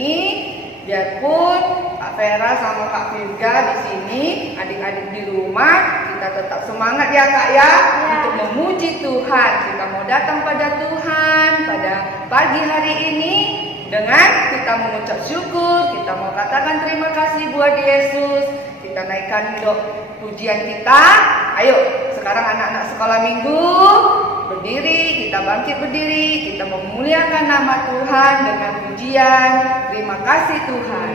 ini. Biarpun Kak Vera sama Kak Virga di sini, adik-adik di rumah, kita tetap semangat ya Kak ya, untuk memuji Tuhan. Kita mau datang pada Tuhan pada pagi hari ini dengan kita mengucap syukur, kita mau katakan terima kasih buat Yesus. Kita naikkan pujian kita. Ayo, sekarang anak-anak sekolah minggu berdiri, kita bangkit berdiri, kita memuliakan nama Tuhan dengan pujian. Terima kasih Tuhan.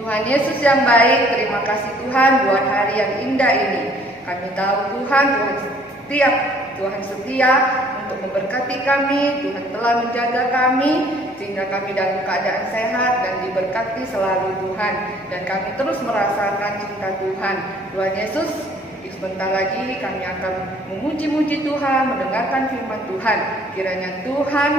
Tuhan Yesus yang baik, terima kasih Tuhan buat hari yang indah ini. Kami tahu Tuhan setia untuk memberkati kami. Tuhan telah menjaga kami sehingga kami dalam keadaan sehat dan diberkati selalu Tuhan. Dan kami terus merasakan cinta Tuhan. Tuhan Yesus, sebentar lagi kami akan memuji-muji Tuhan, mendengarkan firman Tuhan. Kiranya Tuhan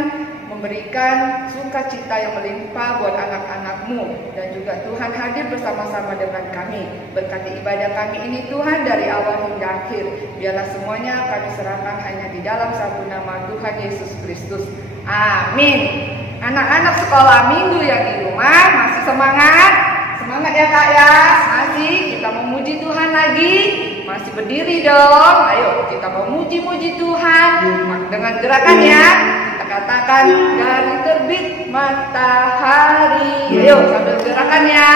memberikan sukacita yang melimpah buat anak-anak-Mu, dan juga Tuhan hadir bersama-sama dengan kami. Berkati ibadah kami ini Tuhan dari awal hingga akhir. Biarlah semuanya kami serahkan hanya di dalam satu nama Tuhan Yesus Kristus. Amin. Anak-anak sekolah minggu yang di rumah masih semangat? Semangat ya Kak ya. Masih kita memuji Tuhan lagi. Masih berdiri dong. Ayo kita memuji-muji Tuhan dengan gerakannya. Kita katakan dari terbit matahari. Ayo sambil gerakannya.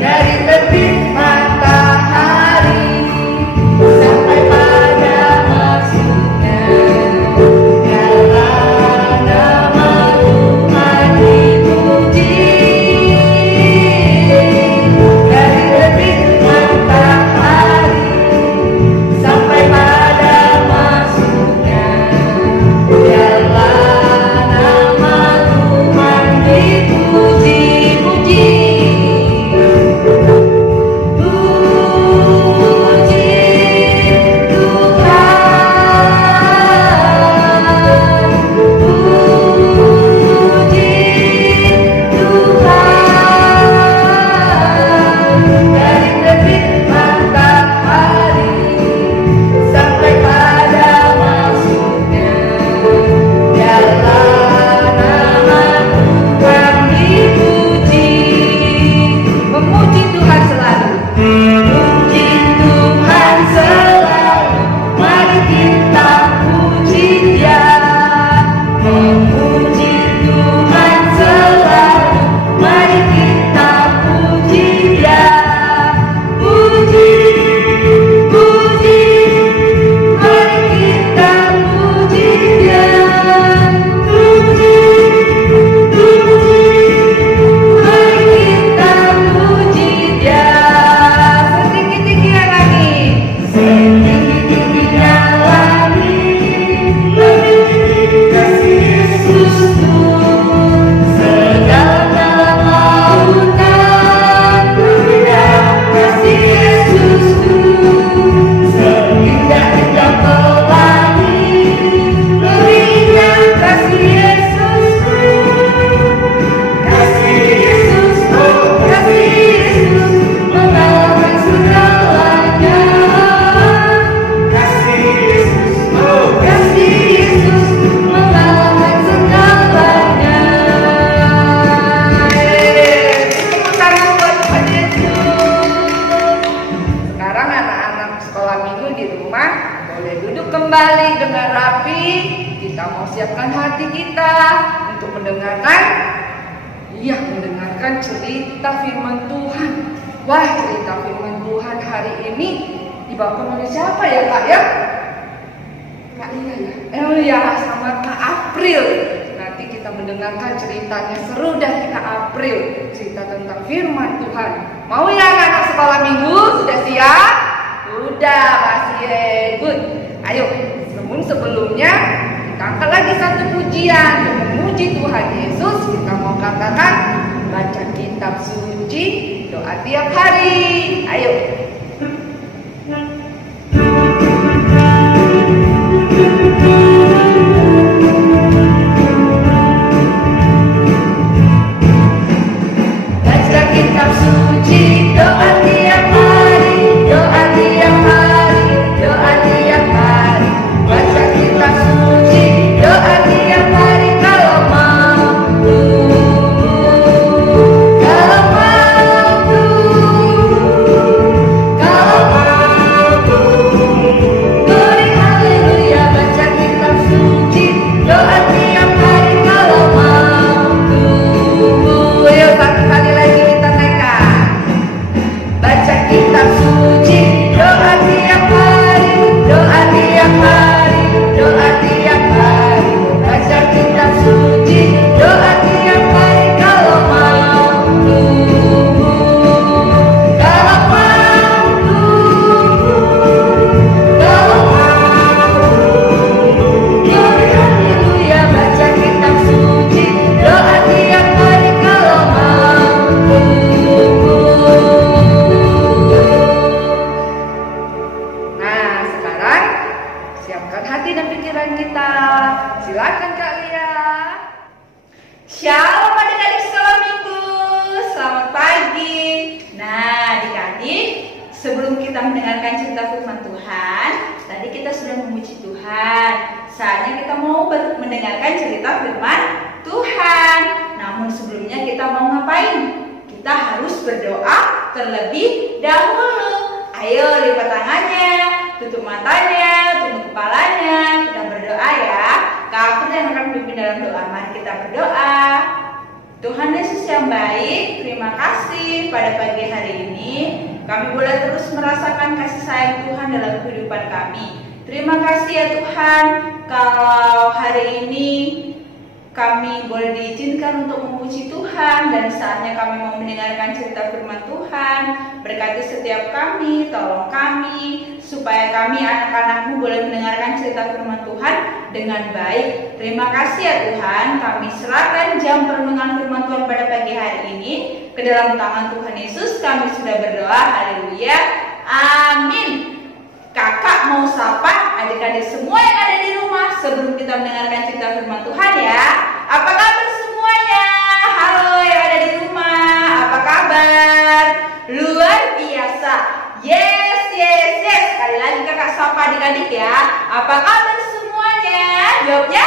Dari mau siapkan hati kita untuk mendengarkan cerita firman Tuhan. Wah, cerita firman Tuhan hari ini dibawakan oleh siapa ya Kak ya? Kak Lia ya? Oh ya, sama Kak April. Nanti kita mendengarkan ceritanya seru dari Kak April. Cerita tentang firman Tuhan. Mau ya anak sekolah minggu? Sudah siap? Sudah, masih good. Ayo, sebelumnya kita angkat lagi satu pujian untuk memuji Tuhan Yesus. Kita mau katakan baca kitab suci, doa tiap hari. Ayo. Baca kitab suci, doa tiap hari, doa tiap hari, doa tiap hari. Baca kitab suci, doa tiap hari kalau mampu. Kalau mampu, kalau mampu. Glory haleluya, baca kitab suci, doa tiap hari kalau mampu. Ayo satu kali lagi kita naikkan. Baca kitab suci, doa tiap hari, doa tiap hari, doa tiap hari. Baca kitab suci, doa tiap hari kalau mampu. Kalau mampu, kalau mampu. Glory haleluya, baca kitab suci, doa tiap hari kalau mampu. Nah, sekarang siapkan hati dan pikiran kita. Silakan Kak Lia. Shalom adik-adik sekolah minggu, selamat pagi. Nah adik-adik, sebelum kita mendengarkan cerita firman Tuhan, tadi kita sudah memuji Tuhan. Saatnya kita mau mendengarkan cerita firman Tuhan. Namun sebelumnya kita mau ngapain? Kita harus berdoa terlebih dahulu. Ayo lipat tangannya, tutup matanya, tunduk kepalanya. Kita berdoa ya. Kak April yang akan memimpin dalam doa. Mari kita berdoa. Tuhan Yesus yang baik, terima kasih pada pagi hari ini kami boleh terus merasakan kasih sayang Tuhan dalam kehidupan kami. Terima kasih ya Tuhan, kalau hari ini kami boleh diizinkan untuk memuji Tuhan, dan saatnya kami mau mendengarkan cerita firman Tuhan. Berkati setiap kami, tolong kami, supaya kami anak-anak-Mu boleh mendengarkan cerita firman Tuhan dengan baik. Terima kasih ya Tuhan, kami serahkan jam perenungan firman Tuhan pada pagi hari ini ke dalam tangan Tuhan Yesus. Kami sudah berdoa, haleluya, amin. Kakak mau sapa adik-adik semua yang ada di rumah sebelum kita mendengarkan cerita firman Tuhan ya. Apa kabar semuanya? Halo yang ada di rumah, apa kabar? Luar biasa. Yes, yes, yes. Sekali lagi kakak sapa adik-adik ya. Apa kabar semuanya? Jawabnya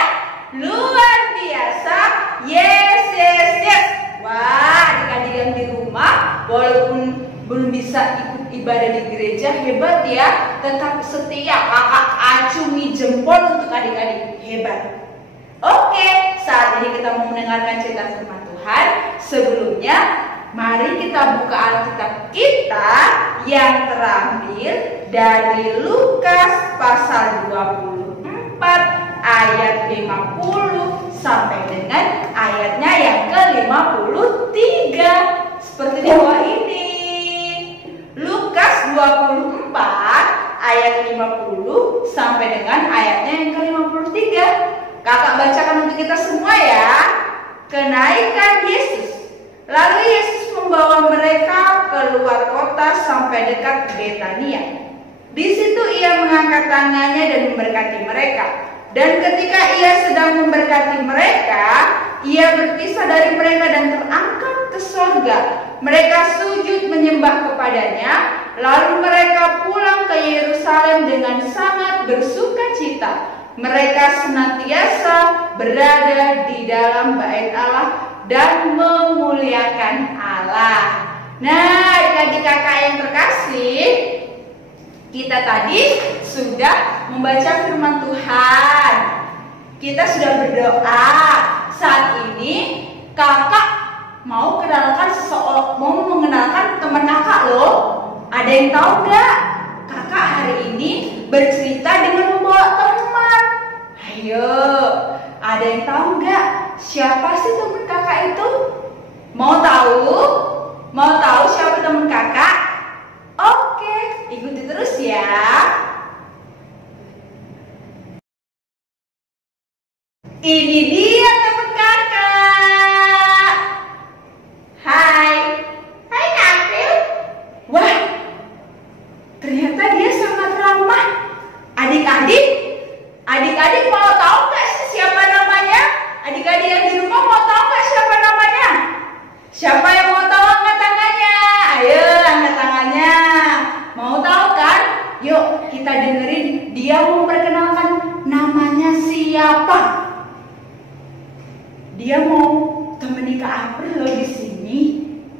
luar biasa. Yes, yes, yes. Wah, adik-adik yang di rumah walaupun belum bisa ikut ibadah di gereja, hebat ya, tetap setia. Kakak acungi jempol untuk adik-adik, hebat. Oke, saat ini kita mau mendengarkan cerita firman Tuhan. Sebelumnya, mari kita buka Alkitab kita yang terambil dari Lukas pasal 24 ayat 50 sampai dengan ayatnya yang ke-53. Seperti di bawah ini. Lukas 24 ayat 50 sampai dengan ayatnya yang ke-53. Kakak bacakan untuk kita semua ya. Kenaikan Yesus. Lalu Yesus membawa mereka keluar kota sampai dekat Betania. Di situ ia mengangkat tangannya dan memberkati mereka. Dan ketika ia sedang memberkati mereka, ia berpisah dari mereka dan terangkat ke surga. Mereka sujud menyembah kepadanya, lalu mereka pulang ke Yerusalem dengan sangat bersukacita. Mereka senantiasa berada di dalam bait Allah dan memuliakan Allah. Nah, adik-adik kakak yang terkasih, kita tadi sudah membaca firman Tuhan. kita sudah berdoa. Saat ini kakak mau mengenalkan teman kakak loh. Ada yang tahu nggak? Kakak hari ini bercerita dengan membawa teman. Ayo, ada yang tahu nggak? Siapa sih teman kakak itu? Mau tahu? Mau tahu siapa teman kakak? Oke, ikuti terus ya. Ini dia teman kakak. Hai. Hai April. Wah, ternyata dia sangat ramah. Adik-adik mau tahu nggak siapa namanya? Adik-adik yang di rumah mau tahu nggak siapa namanya? Siapa yang mau tahu angkat tangannya? Ayo angkat tangannya. Mau tahu kan? Yuk kita dengerin dia mau memperkenalkan namanya siapa. Dia mau temani Kak April loh di sini.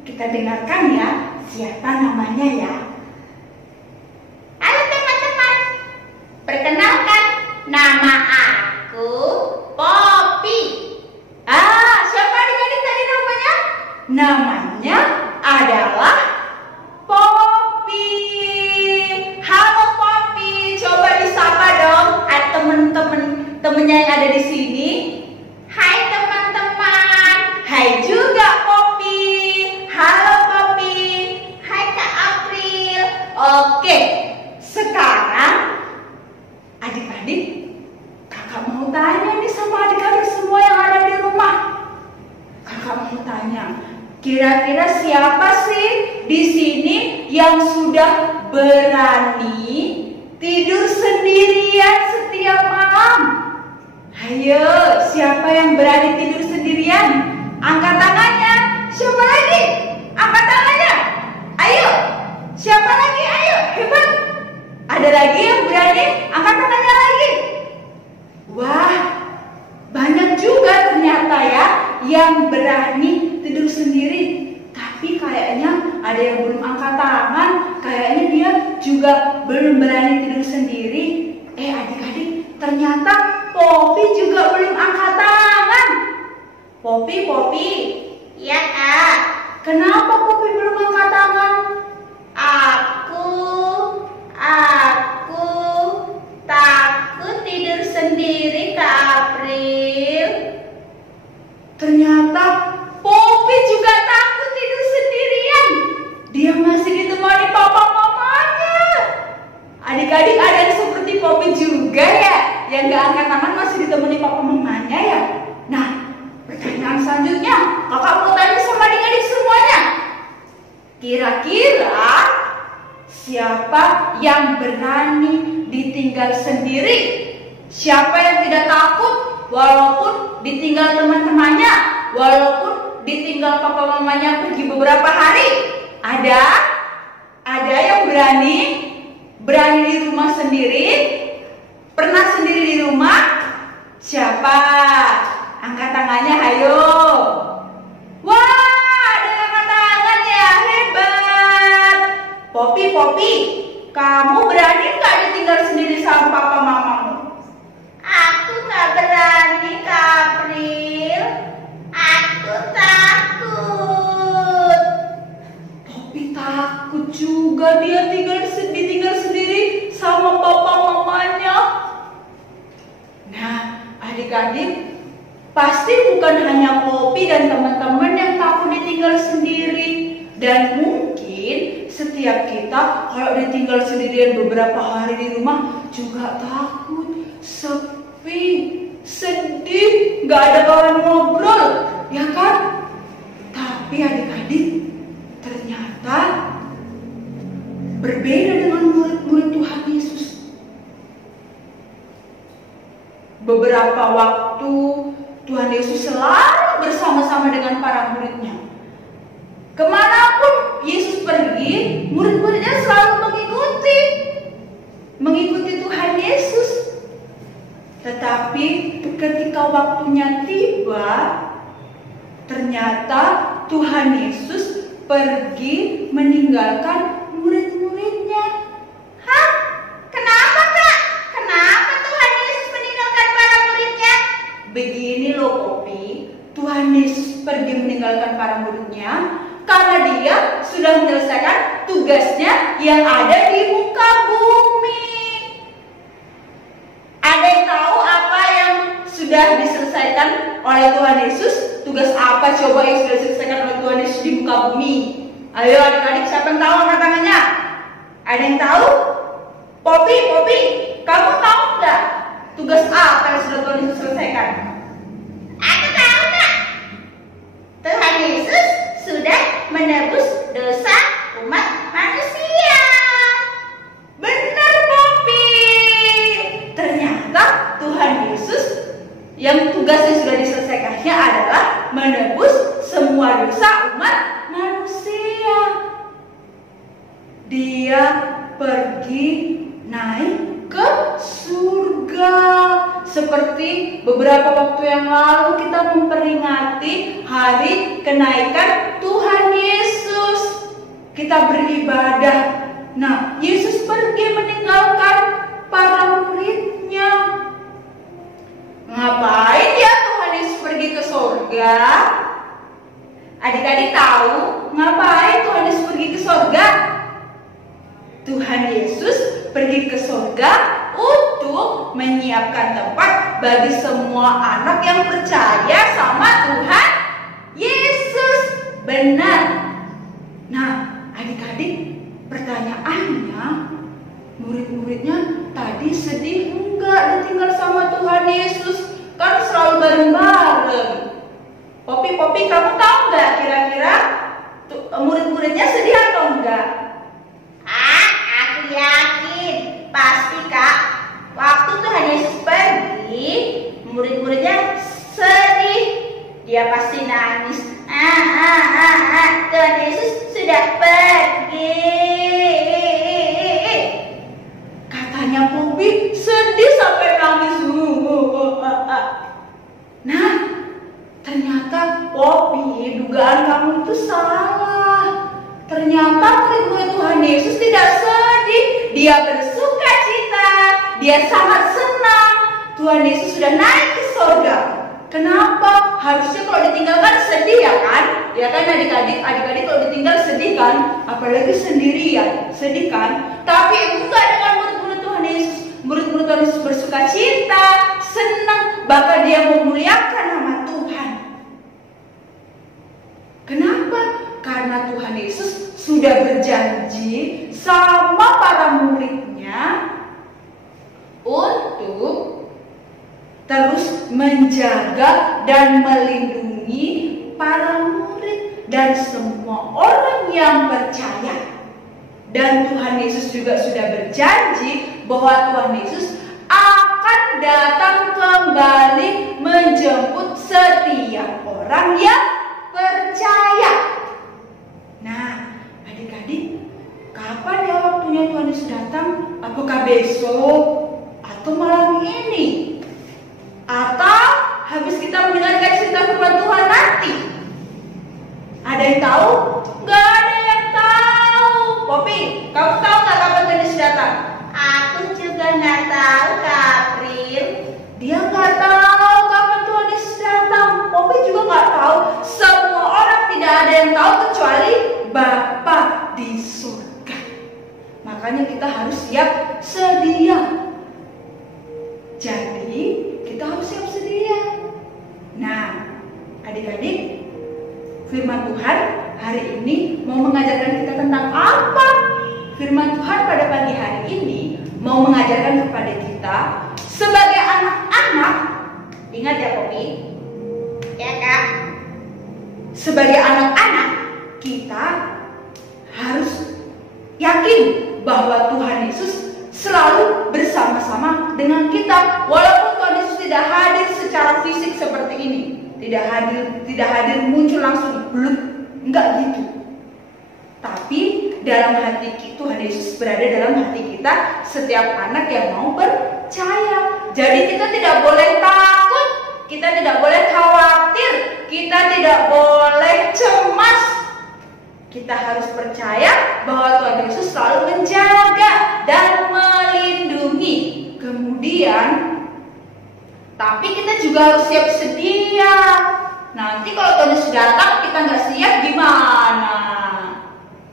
Kita dengarkan ya siapa namanya ya. Halo teman-teman, perkenalkan nama aku Poppy. Siapa adik-adik tadi namanya? Namanya adalah Poppy. Halo Poppy, coba disapa dong temen-temennya yang ada di sini. Hai teman-teman. Hai juga Poppy. Halo Poppy. Hai Kak April. Oke, sekarang adik-adik, kakak mau tanya nih sama adik-adik semua yang ada di rumah. Kakak mau tanya, kira-kira siapa sih di sini yang sudah berani tidur sendirian setiap malam? Ayo, siapa yang berani tidur sendirian? Angkat tangannya. Siapa lagi? Angkat tangannya. Ayo. Siapa lagi? Ayo, hebat. Ada lagi yang berani? Angkat tangannya lagi. Wah, banyak juga ternyata ya yang berani tidur sendiri. Tapi kayaknya ada yang belum angkat tangan. Kayaknya dia juga belum berani tidur sendiri. Adik-adik, ternyata Poppy juga belum angkat tangan. Poppy. Iya Kak. Kenapa Poppy belum angkat tangan? Aku takut tidur sendiri Kak April. Ternyata Poppy juga takut tidur sendirian. Dia masih ditemani papa mamanya. Adik-adik ada yang seperti Poppy juga ya, yang gak angkat tangan masih ditemani papa mamanya ya. Nah, pertanyaan selanjutnya, kakak mau tanya sama adik-adik semuanya. Kira-kira siapa yang berani ditinggal sendiri? Siapa yang tidak takut walaupun ditinggal teman-temannya, walaupun ditinggal papa mamanya pergi beberapa hari? Ada yang berani di rumah sendiri? Pernah sendiri di rumah? Siapa? Angkat tangannya, ayo. Wah, ada yang angkat tangan ya, hebat. Poppy, kamu berani nggak ditinggal sendiri sama papa mamamu? Aku nggak berani, Kak April. Aku takut. Poppy takut juga dia ditinggal sendiri sama papa mamanya. Nah, adik-adik, pasti bukan hanya Poppy dan teman-teman yang takut ditinggal sendiri. Dan mungkin setiap kita kalau ditinggal sendirian beberapa hari di rumah juga takut, sepi, sedih, gak ada kawan ngobrol, ya kan? Tapi adik-adik, ternyata berbeda dengan murid-murid Tuhan Yesus. Beberapa waktu Tuhan Yesus selalu bersama-sama dengan para muridnya. Kemanapun Yesus pergi, murid-muridnya selalu mengikuti Tuhan Yesus. Tetapi ketika waktunya tiba, ternyata Tuhan Yesus pergi meninggalkan murid-muridnya. Hah? Kenapa Kak? Kenapa Tuhan Yesus meninggalkan para muridnya? meninggalkan para muridnya karena dia sudah menyelesaikan tugasnya yang ada di muka bumi. Ada yang tahu apa yang sudah diselesaikan oleh Tuhan Yesus? Tugas apa coba yang sudah diselesaikan oleh Tuhan Yesus di muka bumi? Ayo adik-adik, siapa yang tahu angkat tangannya? Ada yang tahu? Popi, kamu tahu nggak tugas apa yang sudah Tuhan Yesus selesaikan? Aku tahu, Kak. Tuhan Yesus sudah menebus dosa umat manusia. Benar, Popi. Ternyata Tuhan Yesus yang tugasnya sudah diselesaikannya adalah menebus semua dosa umat manusia. Dia pergi naik ke surga. Seperti beberapa waktu yang lalu kita memperingati hari kenaikan Tuhan Yesus. Kita beribadah. Nah, Yesus pergi meninggalkan para muridnya. Ngapain ya Tuhan Yesus pergi ke surga? Adik-adik tahu ngapain Tuhan Yesus pergi ke surga? Tuhan Yesus pergi ke surga untuk menyiapkan tempat bagi semua anak yang percaya sama Tuhan Yesus. Benar. Nah, adik-adik, pertanyaannya, murid-muridnya tadi sedih enggak ditinggal sama Tuhan Yesus? Kan selalu bareng-bareng. Popi, kamu tahu nggak kira-kira murid-muridnya sedih atau enggak? Aku yakin pasti, Kak. Waktu Tuhan Yesus pergi, murid-muridnya sedih. Dia pasti nangis. Tuhan Yesus sudah pergi. Katanya Popi sedih sampai nangis. Nah, ternyata Popi, dugaan kamu itu salah. Ternyata murid-murid Tuhan Yesus tidak sedih. Dia bersuka cita. Dia sangat senang. Tuhan Yesus sudah naik ke surga. Kenapa? Harusnya kalau ditinggalkan sedih ya kan? Ya kan adik-adik kalau ditinggal sedih kan? Apalagi sendirian, sedih kan? Tapi enggak dengan murid-murid Tuhan Yesus. Murid-murid Tuhan Yesus bersuka cita, senang, bahkan dia memuliakan nama Tuhan. Kenapa? Karena Tuhan Yesus sudah berjanji sama para muridnya untuk terus menjaga dan melindungi para murid dan semua orang yang percaya. Dan Tuhan Yesus juga sudah berjanji bahwa Tuhan Yesus akan datang kembali menjemput setiap orang yang percaya. Nah, adik-adik, kapan ya waktunya Tuhan Yesus datang? Apakah besok atau malam ini? Atau habis kita mendengarkan cerita firman Tuhan nanti? Ada yang tahu? Gak ada yang tahu. Popi, kamu tahu nggak kapan Tuhan Yesus datang? Aku juga nggak tahu, Kak April. Dia nggak tahu kapan Tuhan Yesus datang. Popi juga nggak tahu. Semua orang tidak ada yang tahu kecuali Bapa di surga. Makanya kita harus siap sedia. Jadi kita harus siap sedia. Nah, adik-adik, firman Tuhan hari ini mau mengajarkan kita tentang apa? Firman Tuhan pada pagi hari ini mau mengajarkan kepada kita sebagai anak-anak. Ingat ya Popi? Ya, Kak. Sebagai anak-anak kita harus yakin bahwa Tuhan Yesus selalu bersama-sama dengan kita. Walaupun Tuhan Yesus tidak hadir secara fisik seperti ini, tidak hadir muncul langsung, belum, enggak gitu. Tapi dalam hati Tuhan Yesus berada dalam hati kita, setiap anak yang mau percaya. Jadi kita tidak boleh takut, kita tidak boleh khawatir, kita tidak boleh cemas. Kita harus percaya bahwa Tuhan Yesus selalu menjaga dan melindungi. Kemudian, tapi kita juga harus siap sedia. Nanti kalau Tuhan Yesus datang kita nggak siap gimana?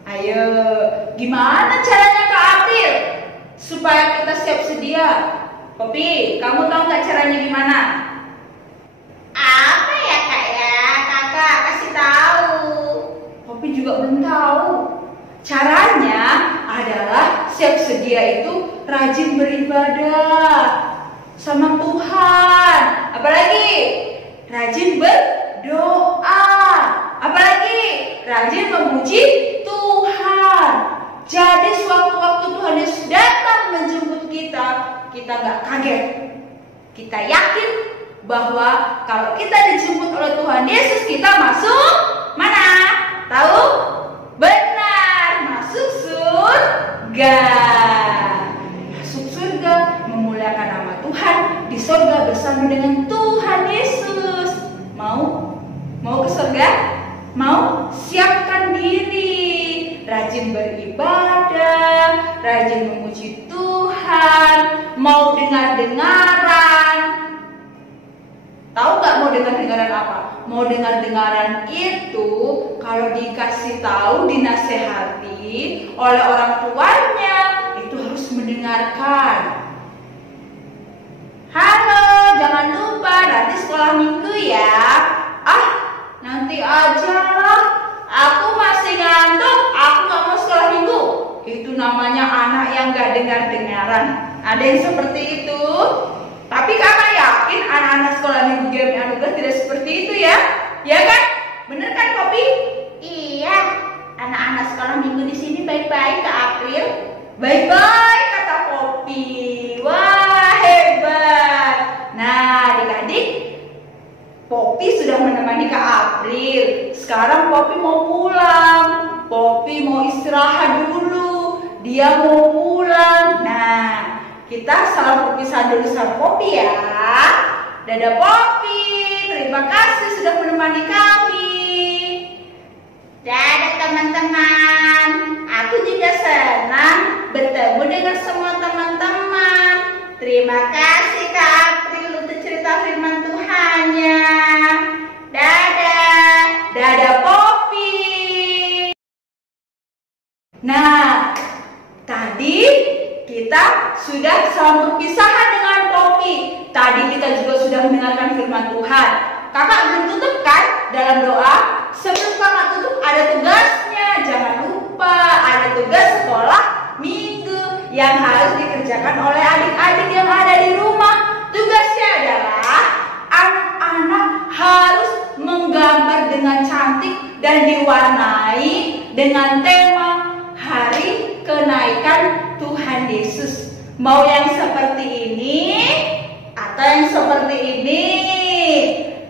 Ayo, gimana caranya Kak April supaya kita siap sedia? Popi, kamu tahu nggak caranya gimana? Apa ya Kak ya? Kakak kasih tahu. Popi juga belum tahu. Caranya adalah siap sedia itu rajin beribadah sama Tuhan. Apalagi rajin berdoa. Apalagi rajin memuji Tuhan. Jadi sewaktu-waktu Tuhan Yesus datang menjemput kita, kita nggak kaget. Kita yakin bahwa kalau kita dijemput oleh Tuhan Yesus, kita masuk mana? Tahu? Benar, masuk surga. Masuk surga, memuliakan nama Tuhan di surga bersama dengan Tuhan Yesus. Mau? Mau ke surga? Mau? Siapkan diri, rajin beribadah, rajin memuji Tuhan, mau dengar-dengaran. Tahu nggak mau dengar-dengaran apa? Mau dengar-dengaran itu kalau dikasih tahu, dinasehati oleh orang tuanya, itu harus mendengarkan. Halo, jangan lupa nanti sekolah minggu ya. Nanti aja lah, aku masih ngantuk, aku nggak mau sekolah minggu. Itu namanya anak yang nggak dengar-dengaran. Ada yang seperti itu. Tapi kakak yakin anak-anak sekolah minggu GMI Anugerah tidak seperti itu ya? Ya kan? Bener kan Popi? Iya, anak-anak sekolah minggu di sini baik-baik Kak April. Baik-baik kata Popi. Wah, hebat. Nah, adik-adik, Popi sudah menemani Kak April. Sekarang Popi mau pulang. Popi mau istirahat dulu. Dia mau pulang. Nah, kita salam perpisahan dulu sama Popi ya. Dadah Popi. Terima kasih sudah menemani kami. Dadah teman-teman. Aku juga senang bertemu dengan semua teman-teman. Terima kasih Kak April untuk cerita firman Tuhannya. Dadah. Dadah Popi. Nah, tadi kita sudah salam perpisahan dengan Popi. Tadi kita juga sudah mendengarkan firman Tuhan. Kakak belum tutup kan dalam doa? Sebelum kakak tutup ada tugasnya. Jangan lupa ada tugas sekolah minggu yang harus dikerjakan oleh adik-adik yang ada di rumah. Tugasnya adalah anak-anak harus menggambar dengan cantik dan diwarnai dengan tema Hari Kenaikan Tuhan Yesus. Mau yang seperti ini atau yang seperti ini?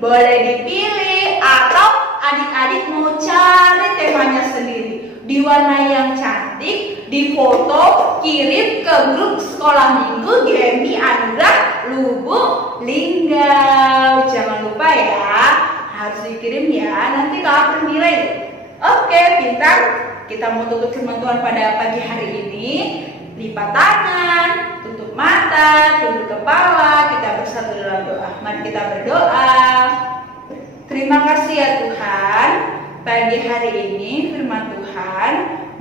Boleh dipilih, atau adik-adik mau cari temanya sendiri. Diwarnai yang cantik, difoto, kirim ke grup sekolah minggu GMI Anugerah Lubuk Linggau. Jangan lupa ya, harus dikirim ya. Nanti Kak April nilai. Oke, pintar. Kita mau tutup firman Tuhan pada pagi hari ini. Lipat tangan, tutup mata, tunduk kepala, kita bersatu dalam doa. Mari kita berdoa. Terima kasih ya Tuhan, pagi hari ini firman Tuhan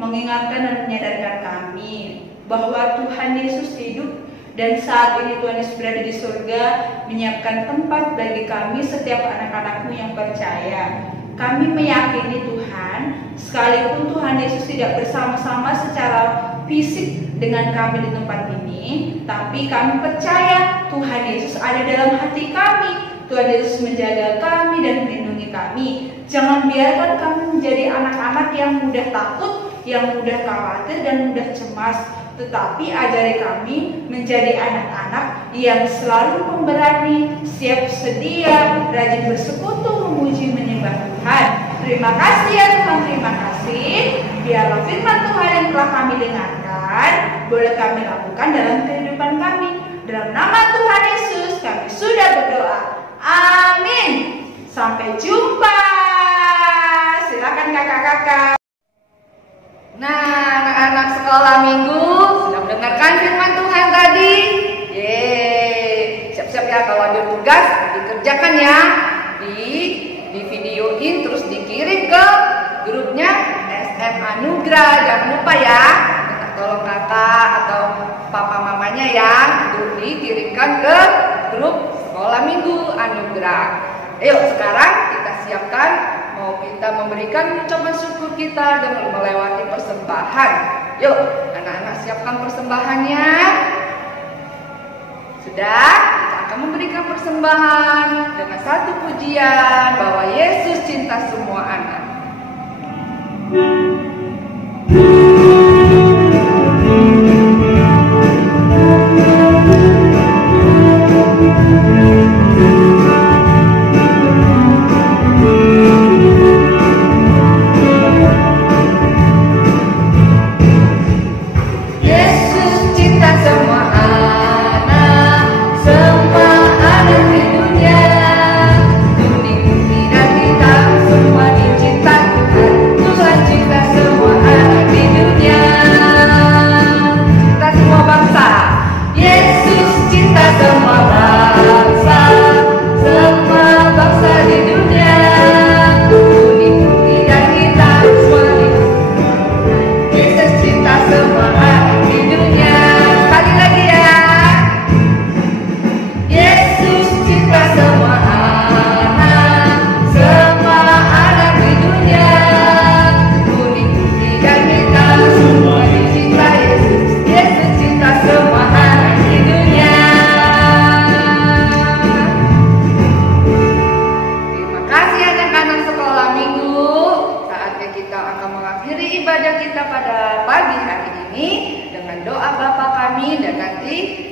mengingatkan dan menyadarkan kami bahwa Tuhan Yesus hidup dan saat ini Tuhan Yesus berada di surga menyiapkan tempat bagi kami setiap anak-anak-Mu yang percaya. Kami meyakini Tuhan, sekalipun Tuhan Yesus tidak bersama-sama secara fisik dengan kami di tempat ini, tapi kami percaya Tuhan Yesus ada dalam hati kami. Tuhan Yesus menjaga kami dan melindungi kami. Jangan biarkan kami menjadi anak-anak yang mudah takut, yang mudah khawatir dan mudah cemas. Tetapi ajari kami menjadi anak-anak yang selalu pemberani, siap sedia, rajin bersekutu, memuji, menyembah Tuhan. Terima kasih ya Tuhan, terima kasih. Biarlah firman Tuhan yang telah kami dengarkan boleh kami lakukan dalam kehidupan kami. Dalam nama Tuhan Yesus kami sudah berdoa. Amin. Sampai jumpa. Silakan kakak-kakak. Nah, anak-anak sekolah minggu sudah mendengarkan firman Tuhan tadi. Yeay, siap-siap ya kalau ada tugas dikerjakan ya di anugerah. Jangan lupa ya, minta tolong kakak atau papa mamanya ya untuk dikirimkan ke grup sekolah minggu anugerah. Ayo sekarang kita siapkan, mau kita memberikan ucapan syukur kita dengan melewati persembahan. Yuk anak-anak siapkan persembahannya. Sudah, kita akan memberikan persembahan dengan satu pujian bahwa Yesus cinta semua anak.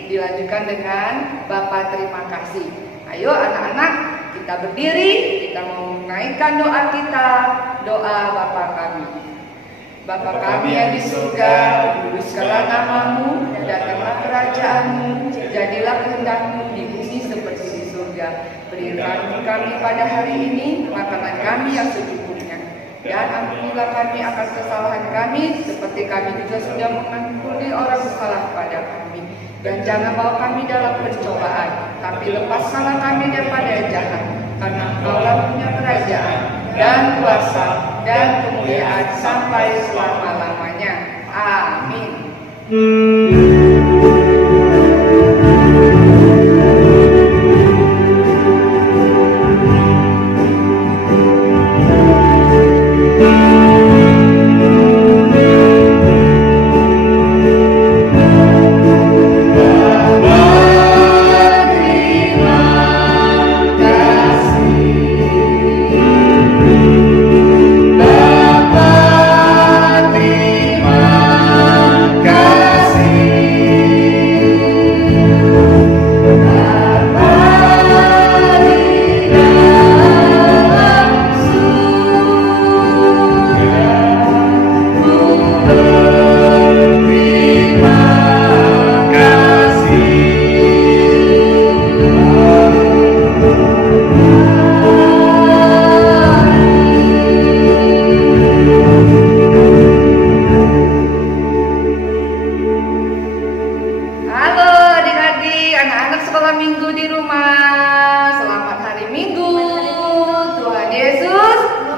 Dilanjutkan dengan Bapa terima kasih. Ayo anak-anak, kita berdiri, kita mau menaikkan doa kita, doa Bapa kami. Bapa kami yang di surga, kuduskanlah namamu, datanglah kerajaanmu, jadilah kehendakmu di bumi seperti di surga. Berikan kami pada hari ini makanan kami yang secukupnya, dan ampunilah kami akan kesalahan kami, seperti kami juga sudah mengampuni orang bersalah kepada kami. Dan jangan bawa kami dalam pencobaan, tapi lepaskanlah kami daripada yang jahat, karena Engkaulah punya kerajaan dan kuasa dan kemuliaan sampai selama-lamanya. Amin.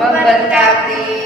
Memberkati.